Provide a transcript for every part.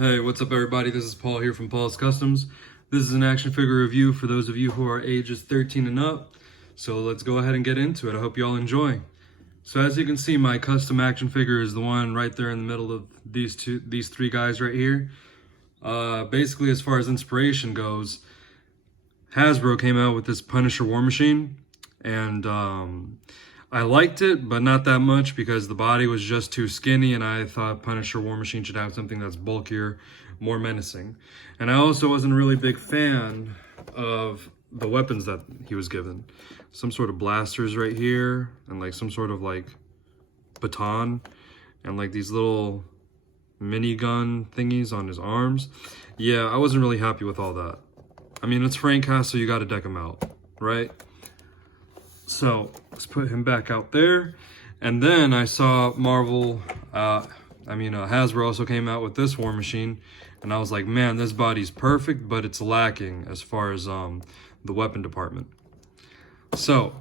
Hey, what's up everybody? This is Paul here from Paul's Customs. This is an action figure review for those of you who are ages 13 and up. So let's go ahead and get into it. I hope you all enjoy. So as you can see, my custom action figure is the one right there in the middle of these three guys right here. Basically, as far as inspiration goes, Hasbro came out with this Punisher Warmachine, and I liked it, but not that much because the body was just too skinny, and I thought Punisher Warmachine should have something that's bulkier, more menacing. And I also wasn't a really big fan of the weapons that he was given. Some sort of blasters right here, and like some sort of like baton, and like these little minigun thingies on his arms. Yeah, I wasn't really happy with all that. I mean, it's Frank Castle, you gotta deck him out, right? So let's put him back out there. And then I saw Hasbro also came out with this Warmachine, and I was like, man, this body's perfect, but it's lacking as far as the weapon department. So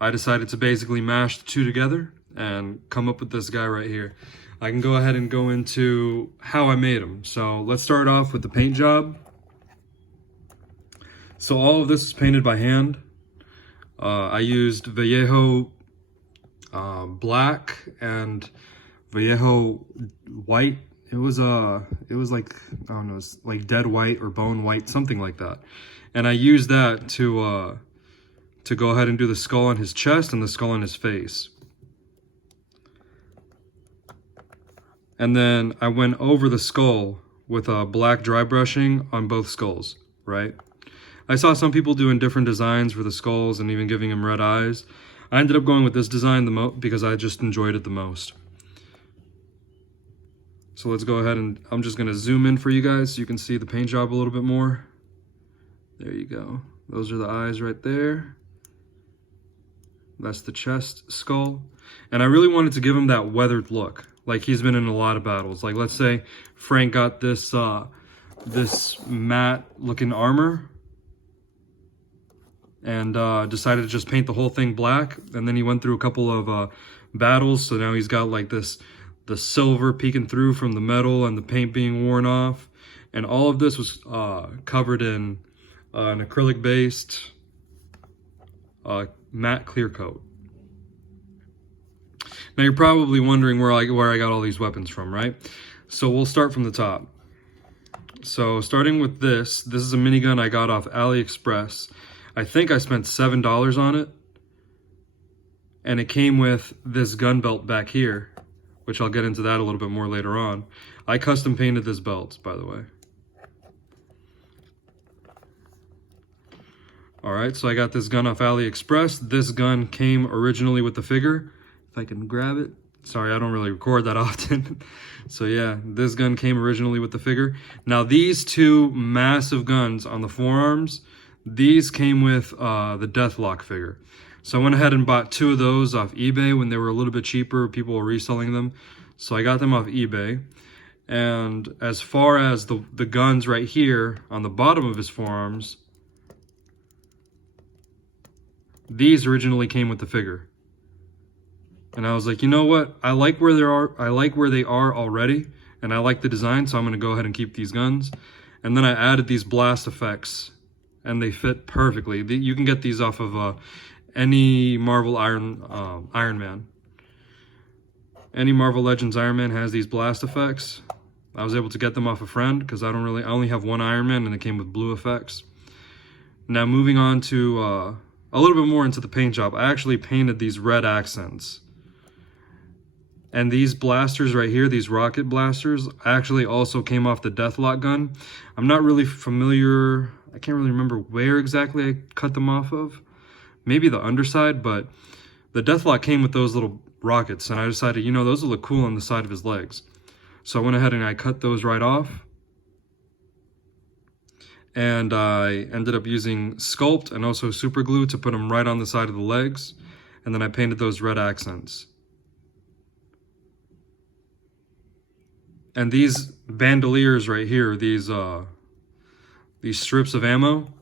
I decided to basically mash the two together and come up with this guy right here. I can go ahead and go into how I made him. So let's start off with the paint job. So all of this is painted by hand. I used Vallejo black and Vallejo white. It was like, I don't know, it's like dead white or bone white, something like that. And I used that to go ahead and do the skull on his chest and the skull on his face. And then I went over the skull with black dry brushing on both skulls, right? I saw some people doing different designs for the skulls and even giving them red eyes. I ended up going with this design because I just enjoyed it the most. So let's go ahead and I'm just gonna zoom in for you guys so you can see the paint job a little bit more. There you go. Those are the eyes right there. That's the chest skull. And I really wanted to give him that weathered look. Like he's been in a lot of battles. Like let's say Frank got this matte looking armor and decided to just paint the whole thing black, and then he went through a couple of battles, so now he's got like the silver peeking through from the metal and the paint being worn off, and all of this was covered in an acrylic based matte clear coat. Now you're probably wondering where I got all these weapons from, right? So we'll start from the top. So starting with this is a minigun I got off AliExpress. I think I spent $7 on it, and it came with this gun belt back here, which I'll get into that a little bit more later on. I custom painted this belt, by the way. Alright, so I got this gun off AliExpress. This gun came originally with the figure. If I can grab it. Sorry, I don't really record that often. So yeah, this gun came originally with the figure. Now these two massive guns on the forearms, these came with the Deathlock figure. So I went ahead and bought two of those off eBay when they were a little bit cheaper. People were reselling them. So I got them off eBay. And as far as the guns right here on the bottom of his forearms, these originally came with the figure. And I was like, you know what? I like where they are already, and I like the design, so I'm gonna go ahead and keep these guns. And then I added these blast effects, and they fit perfectly. You can get these off of any Marvel Iron Man. Any Marvel Legends Iron Man has these blast effects. I was able to get them off a friend because I only have one Iron Man, and it came with blue effects. Now moving on to a little bit more into the paint job. I actually painted these red accents. And these blasters right here, these rocket blasters, actually also came off the Deathlock gun. I'm not really familiar, I can't really remember where exactly I cut them off of. Maybe the underside, but the Deathlock came with those little rockets, and I decided, you know, those will look cool on the side of his legs. So I went ahead and I cut those right off. And I ended up using Sculpt and also super glue to put them right on the side of the legs. And then I painted those red accents. And these bandoliers right here, these strips of ammo,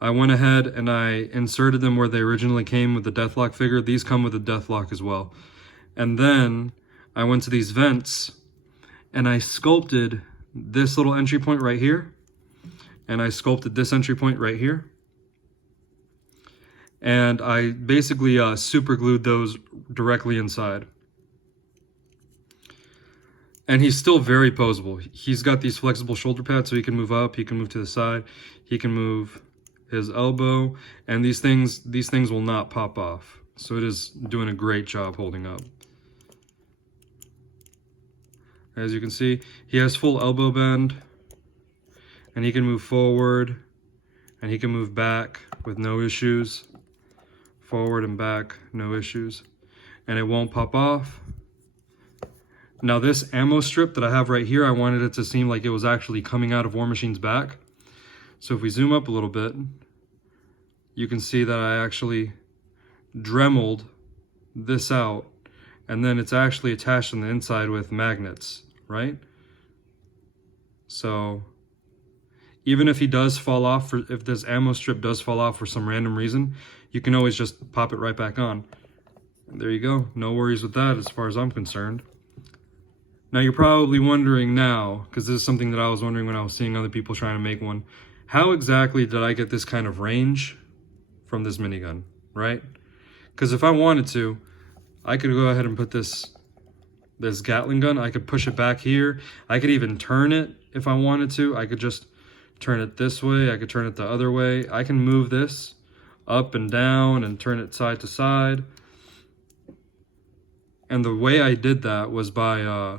I went ahead and I inserted them where they originally came with the Deathlock figure. These come with the Deathlock as well. And then I went to these vents and I sculpted this little entry point right here, and I sculpted this entry point right here, and I basically super glued those directly inside. And he's still very poseable. He's got these flexible shoulder pads, so he can move up, he can move to the side, he can move his elbow, and these things will not pop off. So it is doing a great job holding up. As you can see, he has full elbow bend, and he can move forward, and he can move back with no issues. Forward and back, no issues. And it won't pop off. Now this ammo strip that I have right here, I wanted it to seem like it was actually coming out of Warmachine's back. So if we zoom up a little bit, you can see that I actually dremeled this out, and then it's actually attached on the inside with magnets, right? So even if he does fall off, if this ammo strip does fall off for some random reason, you can always just pop it right back on. And there you go, no worries with that as far as I'm concerned. Now you're probably wondering now, because this is something that I was wondering when I was seeing other people trying to make one, how exactly did I get this kind of range from this minigun, right? Because if I wanted to, I could go ahead and put this Gatling gun, I could push it back here, I could even turn it if I wanted to. I could just turn it this way, I could turn it the other way, I can move this up and down and turn it side to side. And the way I did that was by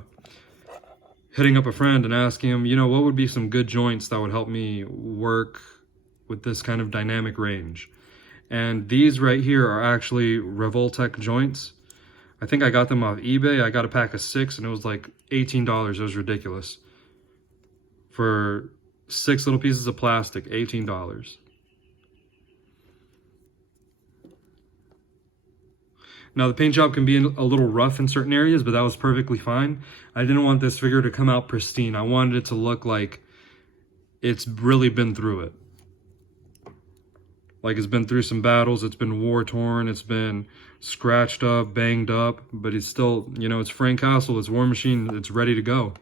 hitting up a friend and asking him, you know, what would be some good joints that would help me work with this kind of dynamic range. And these right here are actually Revoltech joints. I think I got them off eBay. I got a pack of 6 and it was like $18. It was ridiculous. For 6 little pieces of plastic, $18. Now the paint job can be a little rough in certain areas, but that was perfectly fine. I didn't want this figure to come out pristine. I wanted it to look like it's really been through it. Like it's been through some battles, it's been war-torn, it's been scratched up, banged up, but it's still, you know, it's Frank Castle, it's Warmachine, it's ready to go.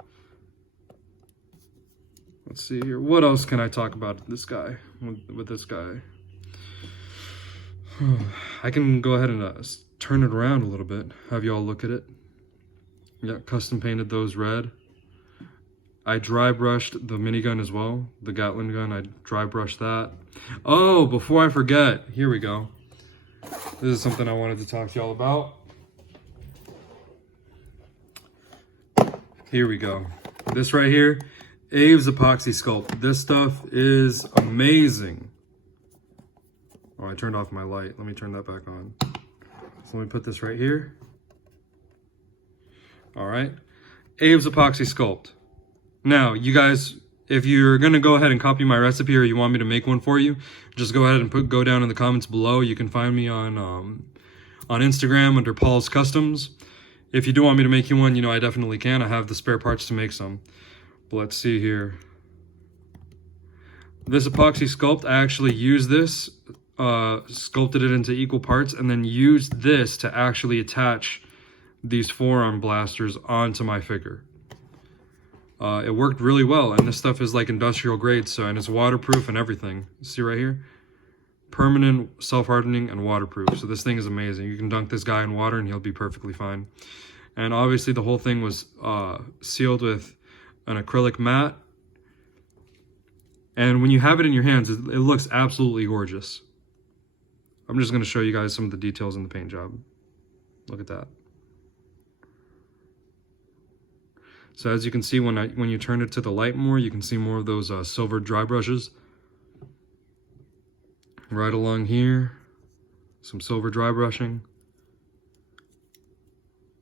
Let's see here, what else can I talk about this guy, with this guy? I can go ahead and turn it around a little bit, have y'all look at it. Yeah, custom painted those red. I dry brushed the minigun as well, the Gatling gun, I dry brushed that. Oh, before I forget, here we go. This is something I wanted to talk to y'all about. Here we go. This right here, Abe's Epoxy Sculpt. This stuff is amazing. Oh, I turned off my light. Let me turn that back on. So let me put this right here. All right, Abe's Epoxy Sculpt. Now, you guys, if you're gonna go ahead and copy my recipe or you want me to make one for you, just go ahead and go down in the comments below. You can find me on Instagram under Paul's Customs. If you do want me to make you one, you know, I definitely can. I have the spare parts to make some. But let's see here. This Epoxy Sculpt, I actually used this, sculpted it into equal parts, and then used this to actually attach these forearm blasters onto my figure. It worked really well, and this stuff is like industrial grade, so, and it's waterproof and everything. See right here? Permanent, self-hardening, and waterproof. So this thing is amazing. You can dunk this guy in water and he'll be perfectly fine. And obviously the whole thing was sealed with an acrylic matte. And when you have it in your hands, it looks absolutely gorgeous. I'm just going to show you guys some of the details in the paint job. Look at that. So as you can see, when you turn it to the light more, you can see more of those silver dry brushes. Right along here, some silver dry brushing.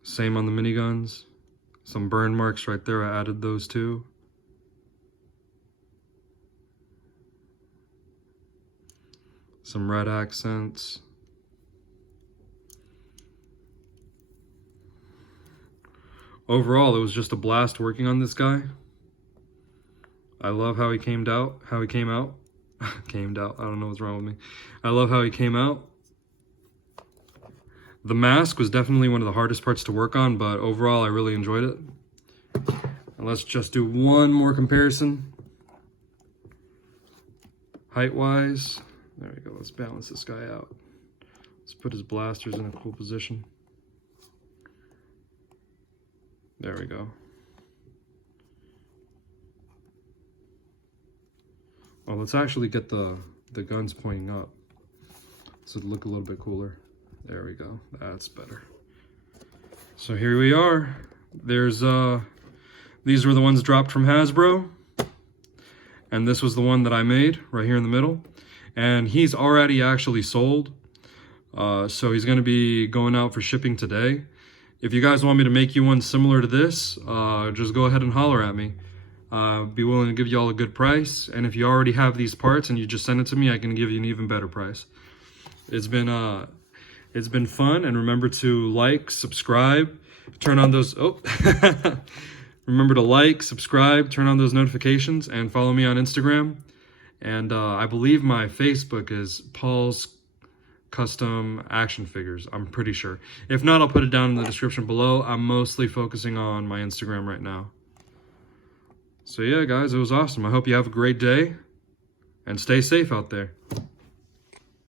Same on the miniguns. Some burn marks right there, I added those too. Some red accents. Overall, it was just a blast working on this guy. I love how he came out. I don't know what's wrong with me. I love how he came out. The mask was definitely one of the hardest parts to work on, but overall, I really enjoyed it. And let's just do one more comparison. Height-wise, there we go. Let's balance this guy out. Let's put his blasters in a cool position. There we go. Oh, let's actually get the guns pointing up so it'll look a little bit cooler. There we go. That's better. So here we are. There's these were the ones dropped from Hasbro, and this was the one that I made right here in the middle, and he's already actually sold, so he's going to be going out for shipping today. If you guys want me to make you one similar to this, just go ahead and holler at me. Be willing to give you all a good price, and if you already have these parts and you just send it to me, I can give you an even better price. It's been fun, and remember to like, subscribe, turn on those remember to like, subscribe, turn on those notifications, and follow me on Instagram. And I believe my Facebook is Paul's Custom Action Figures. I'm pretty sure. If not, I'll put it down in the description below. I'm mostly focusing on my Instagram right now. So yeah, guys, it was awesome. I hope you have a great day, and stay safe out there.